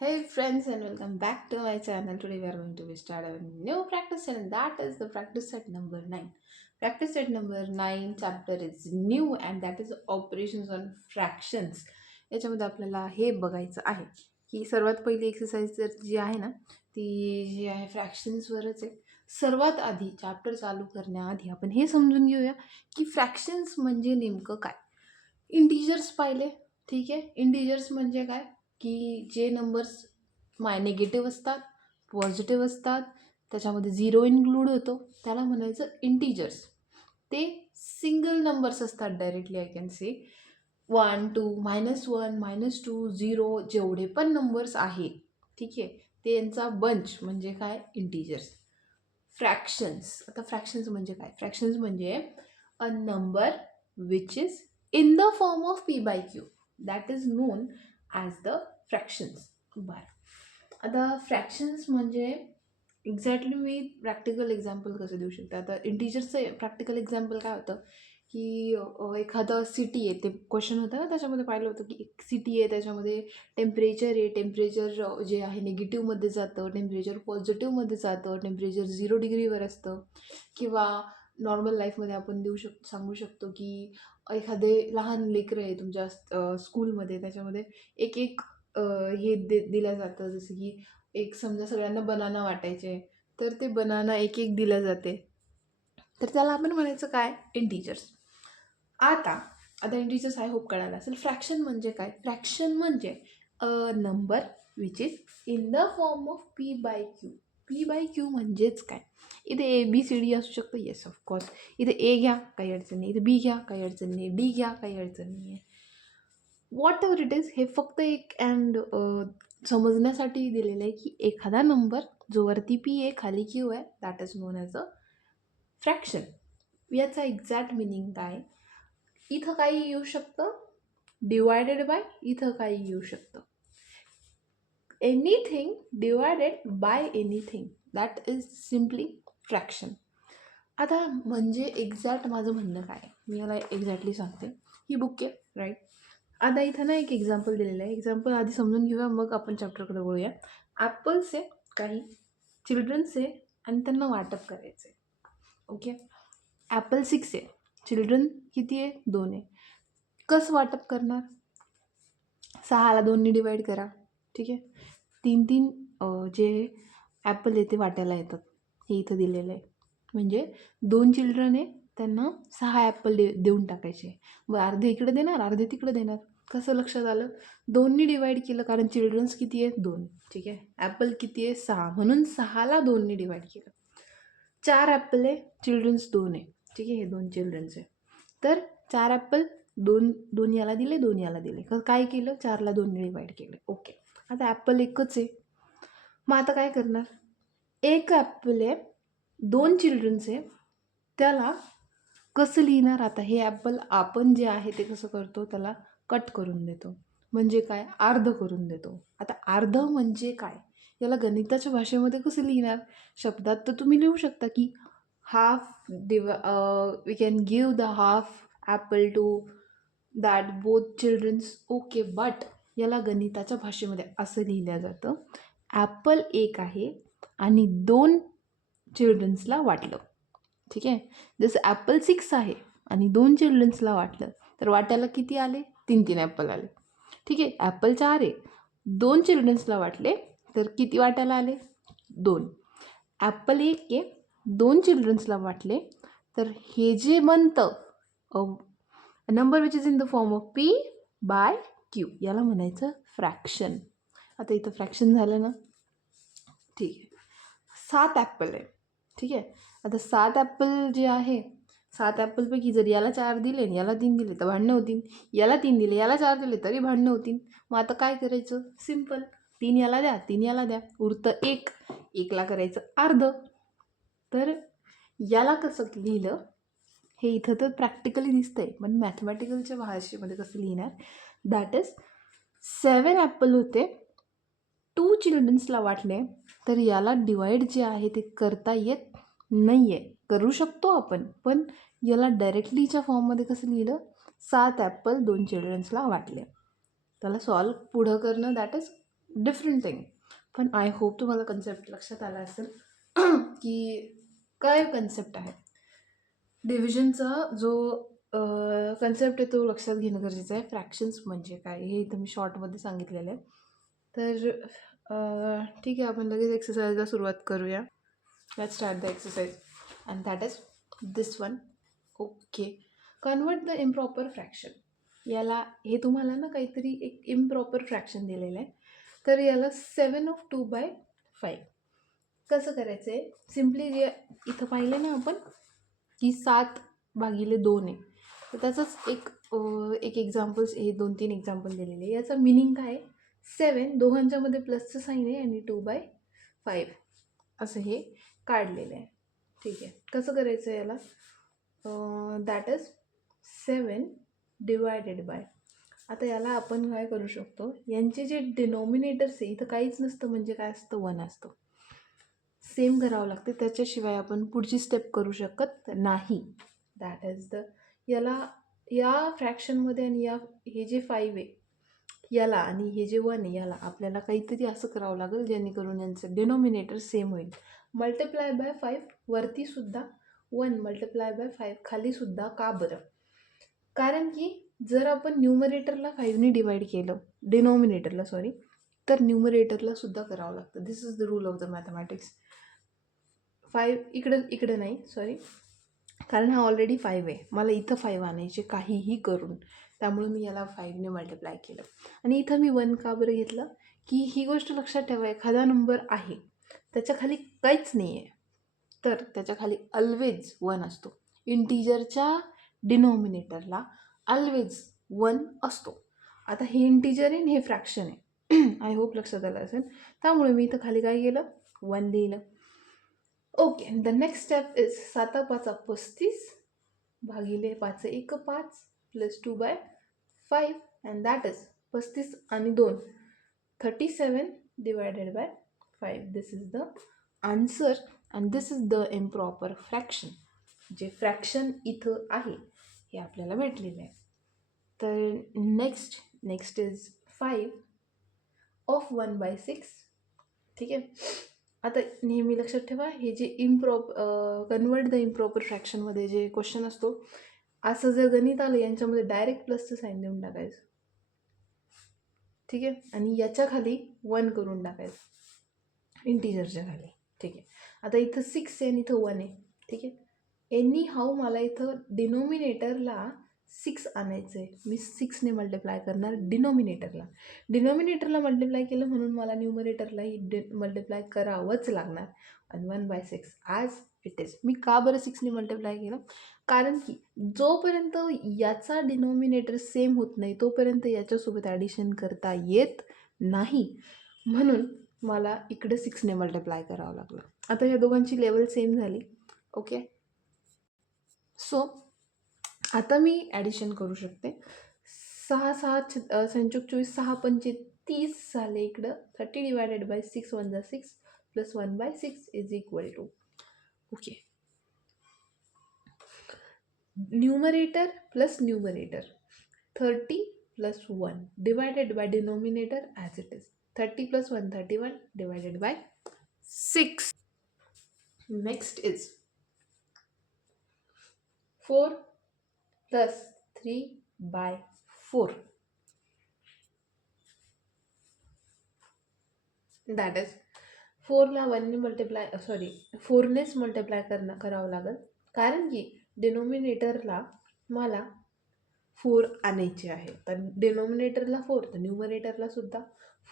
Hey friends and welcome back to my channel. Today we are going to be start a new practice set and that is the practice set number 9. Practice set number 9 chapter is new and that is operations on fractions. याच्यामध्ये आपल्याला हे बघायचं आहे की सर्वात पहिली exercise जर जी आहे ना ती जी आहे फ्रॅक्शन्सवरच आहे सर्वात आधी चॅप्टर चालू करण्याआधी आपण हे समजून घेऊया की फ्रॅक्शन्स म्हणजे नेमकं काय इंटिजर्स पाहिले ठीक आहे इंटिजर्स म्हणजे काय की जे नंबर्स माय निगेटिव्ह असतात पॉझिटिव्ह असतात त्याच्यामध्ये झिरो इन्क्लूड होतो. त्याला म्हणायचं इंटिजर्स ते सिंगल नंबर्स असतात directly I can say one two minus one minus two zero जेवढे पण नंबर्स आहेत ठीक आहे ते यांचा बंच म्हणजे काय? इंटिजर्स फ्रॅक्शन्स आता फ्रॅक्शन्स म्हणजे काय? फ्रॅक्शन्स म्हणजे a number which is in the form of p by q that is known as the fractions बरं. आता फ्रॅक्शन्स म्हणजे एक्झॅक्टली मी प्रॅक्टिकल एक्झाम्पल कसं देऊ शकते? आता इंटिजर्सचं प्रॅक्टिकल एक्झाम्पल काय होतं? की एखादं सिटी आहे ते क्वेश्चन होतं ना त्याच्यामध्ये पाहिलं होतं की एक सिटी आहे त्याच्यामध्ये टेम्परेचर आहे टेम्परेचर जे आहे निगेटिव्हमध्ये जातं टेम्परेचर पॉझिटिव्हमध्ये जातं टेम्परेचर झिरो डिग्रीवर असतं. किंवा नॉर्मल लाईफमध्ये आपण देऊ शक सांगू शकतो की एखादे लहान लेकरं आहे तुमच्या स्कूलमध्ये त्याच्यामध्ये एक एक हे दे दिलं जातं. जसं की एक समजा सगळ्यांना बनाना वाटायचे तर ते बनाना एक एक दिलं जाते. तर त्याला आपण म्हणायचं काय? इंटिजर्स आता आता इंटिजर्स आय होप कळायला असेल. फ्रॅक्शन म्हणजे काय? फ्रॅक्शन म्हणजे a number which is in the form of p by q p by q म्हणजेच काय? इथे ए बी सी डी असू शकतं. येस ऑफकोर्स इथे ए घ्या काही अडचण नाही. इथे बी घ्या काही अडचण नाही. डी घ्या काही अडचण नाही आहे. वॉट एवर इट इज हे फक्त एक अँड समजण्यासाठी दिलेलं आहे की एखादा नंबर जो वरती पी आहे खाली क्यू आहे that is known as a fraction याचा एक्झॅक्ट मिनिंग काय? इथं काही येऊ शकतं. डिवायडेड बाय इथं काही येऊ शकतं. Anything divided by anything that is simply fraction आता म्हणजे एक्झॅक्ट माझं म्हणणं काय? आहे? मी याला एक्झॅक्टली सांगते. ही बुक आहे राईट आता इथं ना एक एक्झाम्पल दिलेलं आहे. एक्झाम्पल आधी समजून घेऊया मग आपण चॅप्टरकडे बोलूया ॲपल्स आहे काही चिल्ड्रन्स आहे आणि त्यांना वाटप करायचं आहे ओके ॲपल सिक्स आहे. चिल्ड्रन किती आहे? दोन आहे. कसं वाटप करणार? सहाला दोनने डिवाईड करा. ठीक आहे. तीन तीन जे ॲपल येते वाट्याला वाटायला येतात. हे इथं दिलेलं आहे. म्हणजे दोन चिल्ड्रन आहे त्यांना सहा ॲपल दे देऊन टाकायचे. मग अर्धे इकडे देणार अर्धे तिकडे देणार? कसं लक्षात आलं? दोन्ही डिवाईड केलं कारण चिल्ड्रन्स किती आहे? दोन. ठीक आहे. ॲपल किती आहे? सहा. म्हणून सहाला दोनने डिवाईड केलं. चार ॲपल आहे चिल्ड्रन्स दोन आहे. ठीक आहे हे दोन चिल्ड्रन्स आहे. तर चार ॲपल दोन दोन याला दिले दोन याला दिले. क- काय केलं? चारला दोनने डिवाईड केलं. ओके. आता ॲपल एकच आहे. मग आता काय करणार? एक ॲपल आहे दोन चिल्ड्रन्स आहे. त्याला कसं लिहिणार आता? हे ॲपल आपण जे आहे ते कसं करतो? त्याला कट करून देतो. म्हणजे काय? अर्ध करून देतो. आता अर्ध म्हणजे काय? याला गणिताच्या भाषेमध्ये कसं लिहिणार? शब्दात तर तुम्ही लिहू शकता की हाफ डिव we can give the half apple to that both childrens okay but याला गणिताच्या भाषेमध्ये असं लिहिलं जातं. ॲपल एक आहे आणि दोन चिल्ड्रन्सला वाटलं. ठीक आहे? जसं ॲपल सिक्स आहे आणि दोन चिल्ड्रन्सला वाटलं तर वाट्याला किती आले? तीन तीन ॲपल आले. ठीक आहे? ॲपल चार आहे. दोन चिल्ड्रन्सला वाटले तर किती वाट्याला आले? दोन. ॲपल एक आहे. दोन चिल्ड्रन्सला वाटले तर हे जे म्हणतं number which is in the form of p by q याला म्हणायचं फ्रॅक्शन आता इथं फ्रॅक्शन झालं ना? ठीक आहे. सात ॲपल आहे. ठीक आहे? आता सात ॲपल जे आहे सात ॲपलपैकी जर याला चार दिले आणि याला तीन दिले तर भांडणं होतील. याला तीन दिले याला चार दिले तरी भांडणं होतील. मग आता काय करायचं? सिंपल तीन याला द्या तीन याला द्या. उरतं एक. एकला करायचं अर्ध. तर याला कसं लिहिलं? हे इथं तर प्रॅक्टिकली दिसतंय. पण मॅथमॅटिकलच्या भाषेमध्ये कसं लिहिणार? दॅट इज सेवन ॲपल होते. टू चिल्ड्रन्सला वाटले तर याला डिवाईड जे आहे ते करता येत नाही आहे करू शकतो आपण पण याला डायरेक्टलीच्या फॉर्ममध्ये कसं लिहिलं? सात ॲपल दोन चिल्ड्रन्सला वाटले. त्याला सॉल्व पुढं करणं दॅट इज डिफरंट थिंग पण आय होप तुम्हाला कन्सेप्ट लक्षात आला असेल की काय कन्सेप्ट आहे? डिव्हिजनचा जो कन्सेप्ट आहे तो लक्षात घेणं गरजेचं आहे. फ्रॅक्शन्स म्हणजे काय? हे इथं मी शॉर्टमध्ये सांगितलेलं आहे. तर ठीक आहे आपण लगेच एक्सरसाइजला सुरुवात करूया. Let start the exercise and that is this one okay convert the improper fraction याला हे तुम्हाला ना काहीतरी एक इम्प्रॉपर फ्रॅक्शन दिलेलं आहे. तर याला seven of two by five कसं करायचं आहे सिम्पली जे इथं पाहिलं ना आपण की सात भागिले दोन आहे. तर त्याचंच एक एक एक्झाम्पल्स हे दोन तीन एक्झाम्पल दिलेले आहे. याचं मिनिंग काय आहे? सेवन दोघांच्यामध्ये प्लसचं साईन आहे आणि टू बाय फाईव्ह असं हे काढलेलं आहे. ठीक आहे. कसं करायचं आहे याला? That is seven divided by आता याला आपण काय करू शकतो? यांचे जे डिनॉमिनेटर्स आहे इथं काहीच नसतं म्हणजे काय असतं? वन असतं. सेम करावं लागते. त्याच्याशिवाय आपण पुढची स्टेप करू शकत नाही. दॅट इज द याला या फ्रॅक्शनमध्ये आणि या हे जे फाईव्ह आहे याला आणि हे जे वन आहे याला आपल्याला काहीतरी असं करावं लागेल जेणेकरून यांचं डिनॉमिनेटर सेम होईल. मल्टिप्लाय बाय फाईव्ह वरतीसुद्धा वन मल्टिप्लाय बाय फाईव्ह खालीसुद्धा का बरं? कारण की जर आपण न्यूमरेटरला फाईव्हने डिवाईड केलं डिनॉमिनेटरला सॉरी तर न्यूमरेटरला सुद्धा करावं लागतं. This is the rule of the mathematics five इकडं इकडं नाही सॉरी कारण हा ऑलरेडी फाईव्ह आहे. मला इथं फाईव्ह आणायचे काहीही करून. त्यामुळे मी याला फाईव्हने मल्टिप्लाय केलं. आणि इथं मी वन का बरं घेतलं? की ही गोष्ट लक्षात ठेवा एखादा नंबर आहे. त्याच्याखाली काहीच नाही आहे तर त्याच्याखाली अल्वेज वन असतो. इंटिजरच्या डिनॉमिनेटरला अल्वेज वन असतो. आता हे इंटिजर आहे आणि हे फ्रॅक्शन आहे. आय होप लक्षात आलं असेल. त्यामुळे मी इथं खाली काय केलं? वन लिहिलं. Okay the next step is साता पाचा पस्तीस भागिले पाच एक पाच plus two by five and that is पस्तीस आणि दोन thirty seven divided by five this is the answer and this is the improper fraction जे फ्रॅक्शन इथं आहे हे आपल्याला भेटलेलं आहे. तर next next is five of one by six ठीक आहे? आता नेहमी लक्षात ठेवा हे जे इम्प्रॉप कन्वर्ट द इम्प्रॉपर फ्रॅक्शनमध्ये जे क्वेश्चन असतो असं जर गणित आलं यांच्यामध्ये डायरेक्ट प्लसचं साईन देऊन टाकायचं. ठीक आहे? आणि याच्या खाली वन करून टाकायचं. इंटिजरच्या खाली. ठीक आहे? आता इथं सिक्स आहे आणि इथं वन आहे. ठीक आहे? एनी हाऊ मला इथं डिनोमिनेटरला सिक्स आणायचं आहे मी सिक्सने मल्टिप्लाय करणार डिनॉमिनेटरला डिनॉमिनेटरला मल्टिप्लाय केलं म्हणून मला न्यूमरेटरलाही डि मल्टिप्लाय करावंच लागणार. आणि one by six as it is मी का बरं सिक्सने मल्टिप्लाय केलं? कारण की जोपर्यंत याचा डिनॉमिनेटर सेम होत नाही तोपर्यंत याच्यासोबत ॲडिशन करता येत नाही. म्हणून मला इकडे सिक्सने मल्टिप्लाय करावं लागलं. आता ह्या दोघांची लेवल सेम झाली. ओके सो आता मी ॲडिशन करू शकते. सहा सहा छ संचोक चोवीस सहा पंचे तीस झाले इकडं. Thirty divided by six one जा six plus one by six is equal to okay numerator plus numerator thirty plus one divided by denominator as it is thirty plus one thirty one divided by six next is four plus three by four. That is फोरला वनने multiply sorry फोरनेच multiply करणं करावं लागेल. कारण की डिनोमिनेटरला मला four आणायचे आहे. तर डिनोमिनेटरला फोर तर न्यूमरेटरला सुद्धा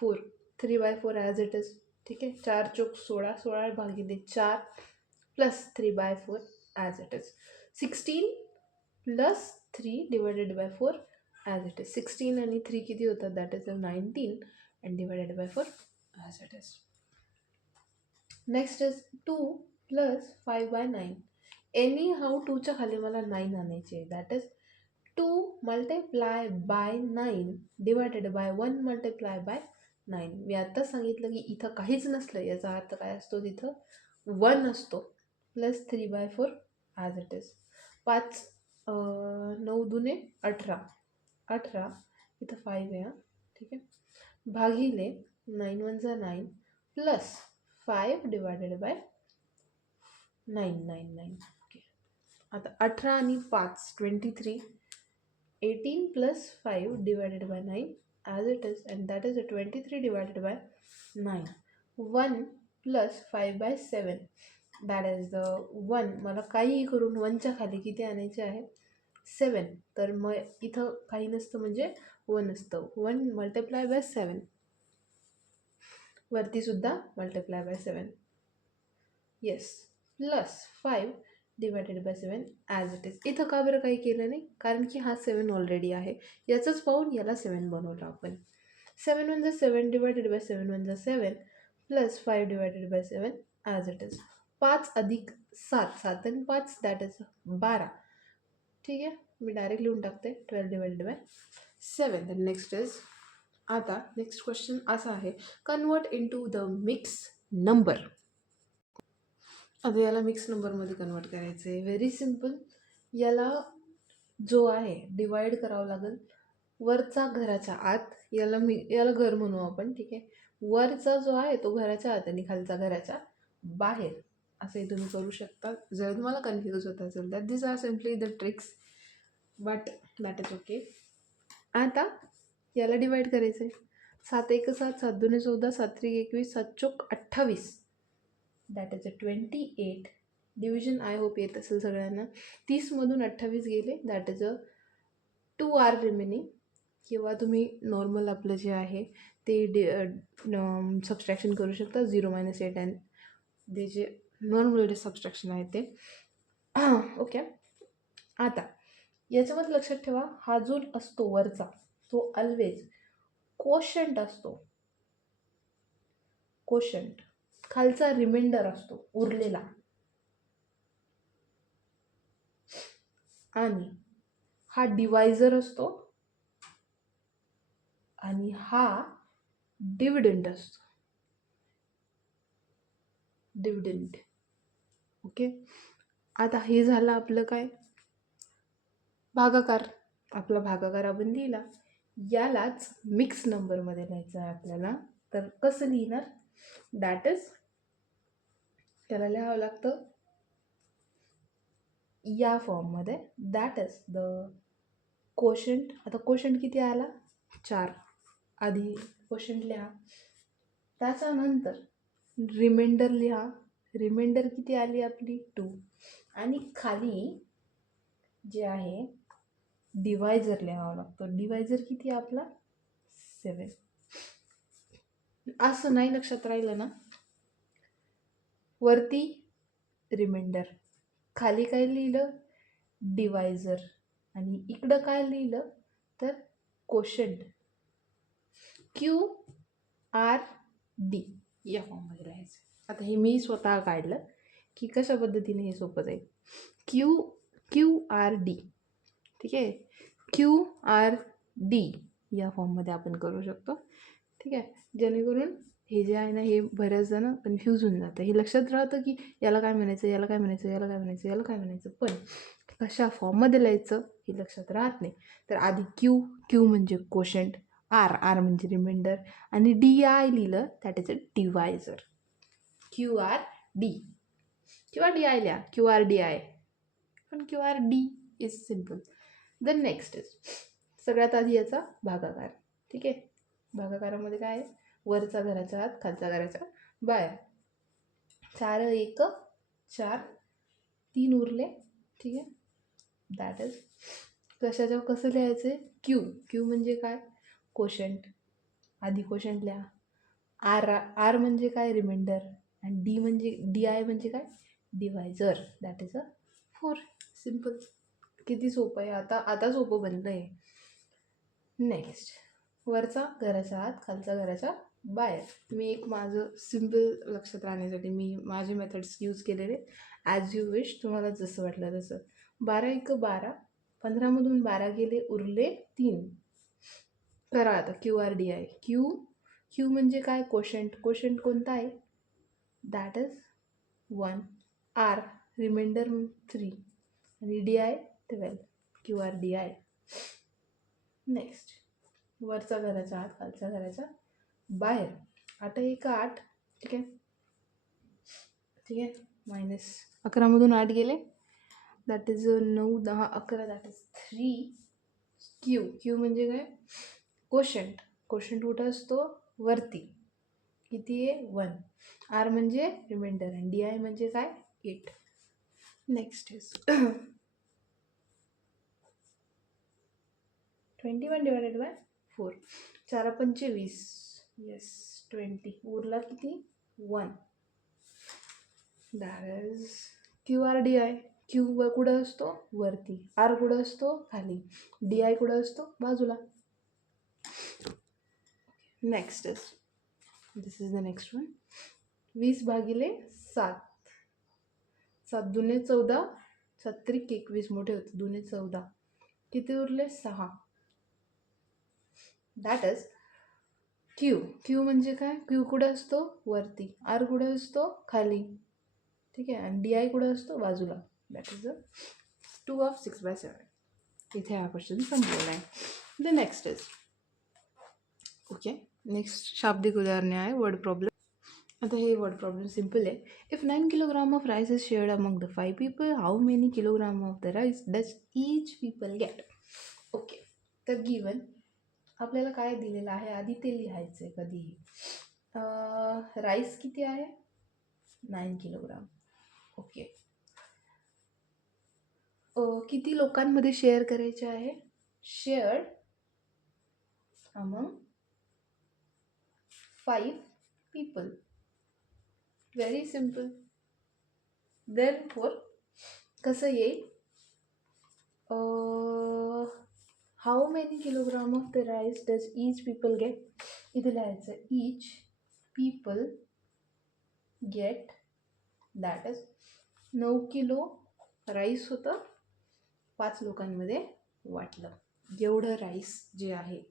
four three by four as it is ठीक आहे? चार चोक सोळा सोळा भागिले चार plus three by four as it is sixteen plus three divided by four as it is sixteen आणि थ्री किती होतात? That is nineteen and divided by four as it is next is two plus five by nine any how टूच्या खाली मला nine आणायचे that is two multiply by nine divided by one multiply by nine मी आत्ताच सांगितलं की इथं काहीच नसलं. याचा अर्थ काय असतो? तिथं वन असतो. Plus three by four as it is पाच नऊ दुने अठरा. अठरा इथं फाईव्ह आहे ठीक आहे? भागिले नाईन वन जा nine plus five divided by nine nine nine okay आता अठरा आणि पाच twenty three eighteen plus five divided by nine as it is and that is a twenty three divided by nine one plus five by seven that is the one मला काहीही करून वनच्या खाली किती आणायचे आहे? सेवन तर मग इथं काही नसतं म्हणजे वन असतं. One multiply by seven वरतीसुद्धा multiply by seven yes plus five divided by seven as it is इथं का बरं काही केलं नाही? कारण की हा सेवन ऑलरेडी आहे. याचंच पाहून याला सेवन बनवलं आपण. सेवन वन जा seven divided by seven one जा seven plus five divided by seven as it is पाच अधिक सात सात आणि पाच दॅट इज बारा. ठीक आहे? मी डायरेक्ट लिहून टाकते. Twelve divided by seven then next is आता नेक्स्ट क्वेश्चन असा आहे. Convert into the mix number आता याला मिक्स नंबरमध्ये कन्वर्ट करायचं आहे व्हेरी सिंपल याला जो आहे डिवाईड करावं लागेल. वरचा घराच्या आत याला मी याला घर म्हणू आपण ठीक आहे? वरचा जो आहे तो घराच्या आत आणि खालचा घराच्या बाहेर. असंही तुम्ही करू शकता जर तुम्हाला कन्फ्यूज होत असेल तर this are simply the tricks but that is okay आता याला डिवाईड करायचं आहे सात एक सात सात दोन चौदा सात त्रिक एकवीस सात चोक अठ्ठावीस. That is a twenty eight division I hope येत असेल सगळ्यांना. तीसमधून अठ्ठावीस गेले. That is a two are remaining किंवा तुम्ही नॉर्मल आपलं जे आहे ते डि सबस्ट्रॅक्शन करू शकता. झिरो मायनस एट अँड जे जे नॉर्मल जे सबस्ट्रॅक्शन आहे ते. ओके. आता याच्यामध्ये लक्षात ठेवा हा जो असतो वरचा तो ऑलवेज कोशंट असतो. कोशंट खालचा रिमाइंडर असतो उरलेला. आणि हा डिवायझर असतो. आणि हा डिव्हिडंड असतो. Dividend okay? आता हे झालं आपलं काय? भागाकार. आपला भागाकार आपण लिहिला यालाच मिक्स नंबरमध्ये लिहायचं आहे आपल्याला. तर कसं लिहिणार? दॅट इज त्याला लिहावं लागतं. या फॉर्ममध्ये दॅट इज द कोशंट आता कोशंट किती आला? चार. आधी कोशंट लिहा. त्याच्यानंतर रिमाइंडर लिहा. रिमाइंडर किती आली आपली? टू आणि खाली जे आहे डिवायझर लिहावा लागतो. डिवायझर किती आपला? सेवन असं नाही लक्षात राहिलं ना? वरती रिमाइंडर खाली काय लिहिलं? डिवायझर आणि इकडं काय लिहिलं? तर क्वेश्चन क्यू आर डी या फॉर्ममध्ये राहायचं. आता हे मी स्वतः काढलं की कशा पद्धतीने हे सोपं जाईल. क्यू क्यू आर डी ठीक आहे? क्यू आर डी या फॉर्ममध्ये आपण करू शकतो. ठीक आहे? जेणेकरून हे जे आहे ना हे बऱ्याच जण कन्फ्यूज होऊन जातं. हे लक्षात राहतं की याला काय म्हणायचं याला काय म्हणायचं याला काय म्हणायचं याला काय म्हणायचं. पण कशा फॉर्ममध्ये लिहायचं हे लक्षात राहत नाही. तर आधी क्यू क्यू म्हणजे कोशंट आर आर म्हणजे रिमाइंडर आणि डी आय लिहिलं that is a divisor q r d. किंवा डी आय लिहा. Q r d i. पण q r d is simple then next is सगळ्यात आधी याचा भागाकार. ठीक आहे? भागाकारामध्ये काय आहे? वरचा घराचा आत खालचा घराचा बाहेर चार एक चार तीन उरले. ठीक आहे? दॅट इज कशाच्या कसं लिहायचं? आहे क्यू. क्यू म्हणजे काय? कोशंट आधी कोशंट लिहा. आर आर म्हणजे काय? रिमाइंडर आणि डी म्हणजे डी आय म्हणजे काय? Divisor that is a four simple किती सोपं आहे? आता आता सोपं बनलं आहे. नेक्स्ट वरचा घराच्या आत खालचा घराच्या बाहेर. मी एक माझं सिंपल लक्षात राहण्यासाठी मी माझे मेथड्स यूज केलेले. ॲज यू विश तुम्हाला जसं वाटलं तसं. बारा एक बारा. पंधरामधून बारा गेले उरले तीन. करा आता. Q r d i q q म्हणजे काय? कोशंट कोशंट कोणता आहे? That is one r remainder three आणि d i twelve q r d i next वरचा घराच्या आत खालचा घराच्या बाहेर. आठ एक आठ ठीक आहे? ठीक आहे? मायनस अकरामधून आठ गेले. दॅट इज नऊ दहा अकरा. That is three q q म्हणजे काय? कोशंट कोशंट कुठं असतो? वरती. किती आहे? वन. आर म्हणजे रिमाइंडर आणि डी आय म्हणजे काय? Eight. Next is twenty one divided by four चार पंचे वीस. येस ट्वेंटी उरला किती? One. That is q r d i q व कुठं असतो? वरती. आर कुठं असतो? खाली. डी आय कुठं असतो? बाजूला. Next is this is the next one वीस भागिले सात. सात दुने चौदा. सत्रिक एकवीस मोठे होते. दुने चौदा. किती उरले? सहा. दॅट इज क्यू क्यू म्हणजे काय? क्यू कुठे असतो? वरती. आर कुठे असतो? खाली. ठीक आहे? आणि डी आय कुठं असतो? बाजूला. That is a two of six by seven इथे हा क्वेश्चन संपलेला आहे. The next is okay next शाब्दिक उदाहरणे आहे. वर्ड प्रॉब्लेम आता हे वर्ड प्रॉब्लेम सिंपल आहे. If nine kilogram of rice is shared among the five people how many kilogram of the rice does each people get okay तर given आपल्याला काय दिलेलं आहे? आधी ते लिहायचं आहे कधीही राईस किती आहे? नाईन किलोग्राम ओके किती लोकांमध्ये शेअर करायचे आहे? Share among five people very simple Therefore, four कसं येईल? How many kilogram of the rice does each people get इथे लिहायचं each people get that is नऊ किलो राईस होतं. पाच लोकांमध्ये वाटलं. एवढं राईस जे आहे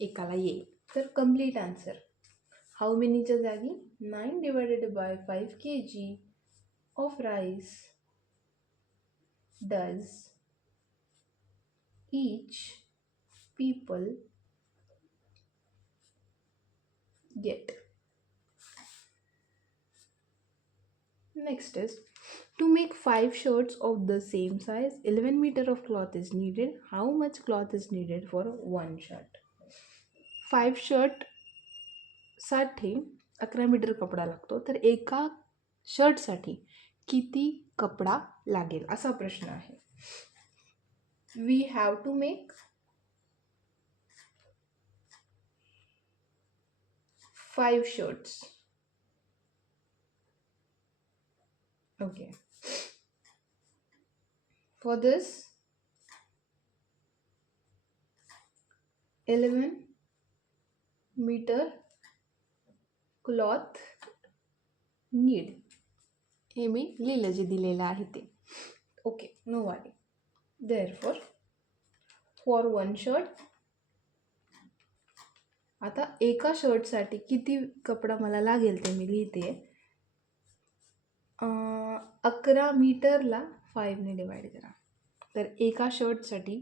एकाला येईल. तर complete answer How many chazagi? 9 divided by 5 kg of rice does each people get. Next is to make 5 shirts of the same size 11 meter of cloth is needed. How much cloth is needed for one shirt? 5 shirt साठी अकरा metre कपडा लागतो. तर एका शर्टसाठी किती कपडा लागेल? असा प्रश्न आहे. We have to make five shirts okay for this eleven meter cloth need. हे मी लिहिलं जे दिलेलं आहे ते. ओके नो वाडी फॉर फॉर वन शर्ट आता एका शर्टसाठी किती कपडा मला लागेल ते मी लिहिते. अकरा मीटरला फाईव्हने डिवाईड करा. तर एका शर्टसाठी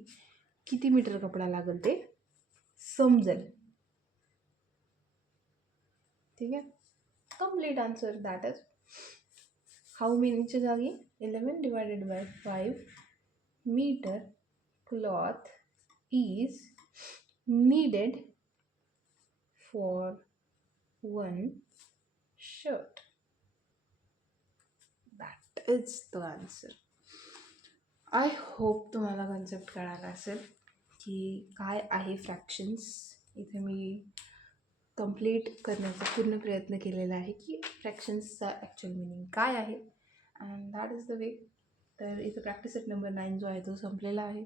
किती मीटर कपडा लागेल ते? समजेल. ठीक आहे? Complete answer that is how मेनीच्या जागी eleven divided by five meter cloth is needed for one shirt that is the answer I hope तुम्हाला कन्सेप्ट कळाला असेल की काय आहे फ्रॅक्शन्स इथे मी कंप्लीट करण्याचा पूर्ण प्रयत्न केलेला आहे की फ्रॅक्शन्सचा ॲक्च्युअल मिनिंग काय आहे? And that is the way तर इथं प्रॅक्टिस सेट नंबर नाईन जो आहे तो संपलेला आहे.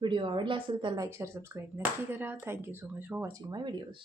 व्हिडिओ आवडला असेल तर लाईक शेअर सबस्क्राईब नक्की करा. Thank you so much for watching my videos